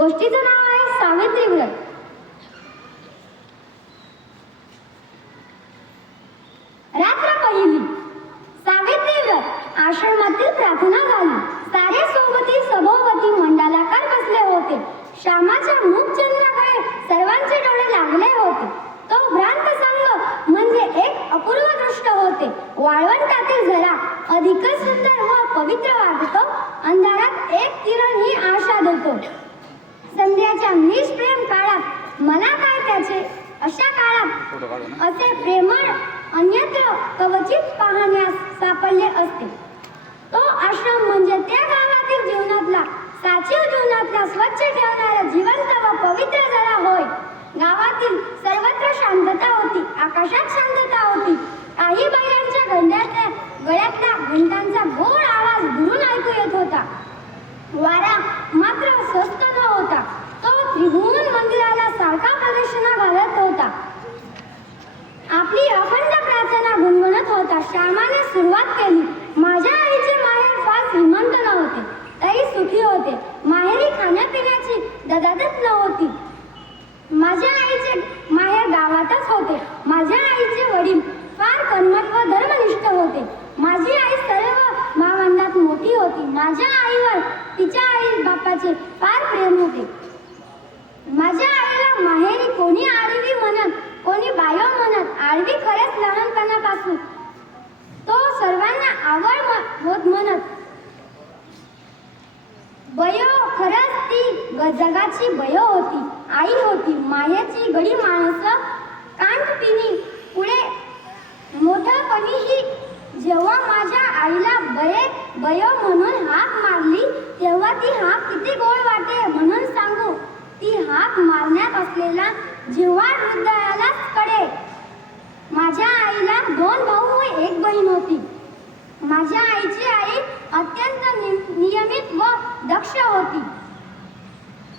गोष्टीचं नाव आहे सावित्री व्रत. रात्र पहिली. सावित्री व्रत. आश्रमातील प्रार्थना झाली. सारे सोबती सभोवती मंडालाकार बसले होते. श्यामाच्या मुखचंद्राकडे सर्वांचे डोळे लागले होते. तो भ्रांत संघ म्हणजे एक अपूर्व दृष्ट होते. वाळवंटातील झरा अधिकच सुंदर व पवित्र वाटतो. अंधारात एक किरण ही आशा देतो. संध्याच्या निष्प्रेम काळात मला काय त्याचे? अशा काळात असे प्रेमळ अन्यत्र कवचित पाहण्यास सापडले असते. तो आश्रम म्हणजे त्या गावातील जीवनातला साचीव जीवनातला स्वच्छ ठेवणारा जिवंत व पवित्र जरा होय. गावातील सर्वत्र शांतता होती आकाशात शांतता होती. काही बैलांच्या गंड्यातल्या गळ्यातल्या घंटांचा गोड आवाज दुरून ऐकू येत होता. वारा मात्र स्वस्त न होता तो त्रिभुवन मंदिराला सारखा प्रदक्षिणा घालत होता. आपली अखंड प्रार्थना गुणगुणत होता. श्यामाने सुरुवात केली. माझ्या आईचे माहेर फार श्रीमंत नव्हते. तरी सुखी होते. माहेरी खाण्यापिण्याची ददादत नव्हती. माझ्या आईचे माहेर गावातच होते. माझ्या आईचे वडील फार कर्मठ व धर्मनिष्ठ होते. माझी आई सर्व भावंडात मोठी होती. माझ्या आईवर तिच्या आई माझे फार प्रेम होते. माझ्या आईला माहेरी कोणी आडवी म्हणत कोणी बायो म्हणत आडवी खरेच लहानपणापासून तो सर्वांना आवड होत म्हणत. बयो खरंच ती जगाची बयो होती आई होती मायाची गडी माणसं कानपिनी पुढे मोठपणीही जेव्हा माझ्या आईला बये बयो म्हणून हाक मारली तेव्हा ती हाक किती गोड वाटे म्हणून सांगू. ती हाक मारण्यात असलेला जिव्हा हृदयालाच कडे माझ्या आईला दोन भाऊ व एक बहीण होती. माझ्या आईची आई अत्यंत नि- नियमित व दक्ष होती.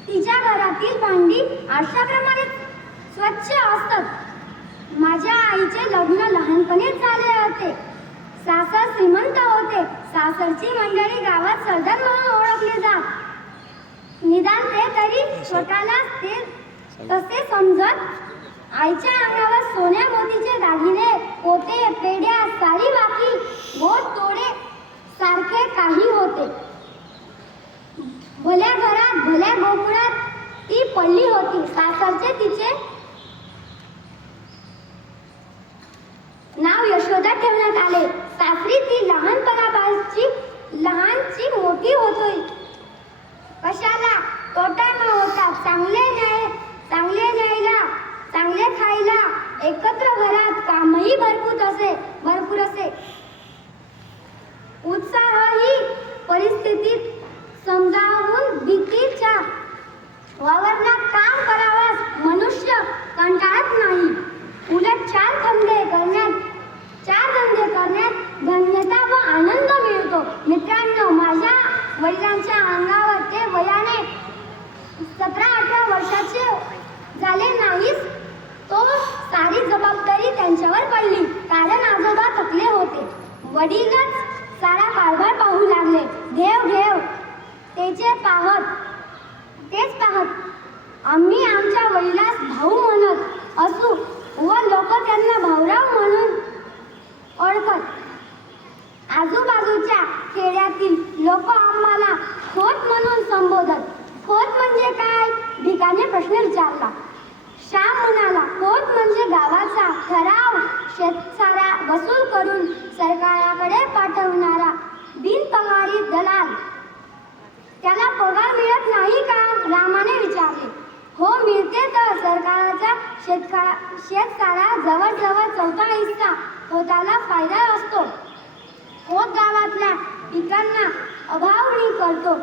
तिच्या घरातील भांडी अशाप्रमाणे स्वच्छ असत माझ्या आईचे लग्न लहानपणीच झाले होते. सासर श्रीमंत होते. सासरची मंडळी गावात सरदार म्हणून ओळखली जात. निदान ते तरी स्वतःला ते तसे समजत आईच्या अंगावर सोन्या मोतीचे दागिने पोते पेड्या सारी वाकी बोट तोडे सारखे काही होते. भल्या घरात भल्या गोकुळात ती पडली होती. सासरचे तिचे शोधात ठेवण्यात आले. सासरी ती लहानपणापासूनची लहानची मोठी होती कशाला? तोटा न होता चांगले न्याय चांगले न्यायला चांगले खायला. एकत्र घरात कामही भरपूर असे भरपूर असे. उत्साह वडीलच सारा कारभार पाहू लागले. घेव घेव त्याचे पाहत तेच पाहत. आम्ही आमच्या वडिलास भाऊ म्हणत असू व लोक त्यांना भाऊराव म्हणून ओळखत. आजूबाजूच्या खेड्यातील लोक आम्हाला खोत म्हणून संबोधत. खोत म्हणजे काय? भिकाने प्रश्न विचारला. श्याम म्हणाला कोट म्हणजे गावाचा ठराव शेतसारा वसूल करून सरकाराकडे पाठवणारा बिनपगारी दलाल. त्याला पगार मिळत नाही का? रामाने विचारले. हो मिळते तर. सरकारचा शेतका शेतसारा जवळजवळ चौथा हिस्सा होताला फायदा असतो. खोत गावातल्या पिकांना अभावणी करतो.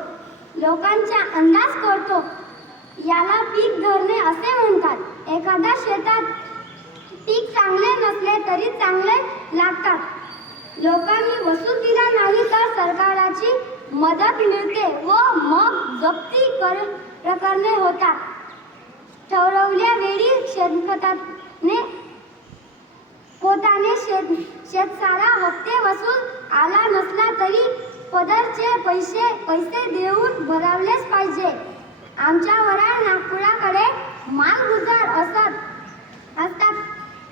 लोकांचा अंदाज करतो. याला पीक धरणे असे म्हणतात. एखाद्या शेतात पीक चांगले नसले तरी चांगले लागतात. लोकांनी वसूल दिला नाही तर सरकाराची मदत मिळते व मग जप्ती कर प्रकरणे होतात. ठरवल्या वेळी शेणखताने पोताने शेत शेतसारा हप्ते वसूल आला नसला तरी पदरचे पैसे पैसे देऊन भरावलेच पाहिजे. आमच्या वराळ नागपुराकडे मालगुजार असत असतात.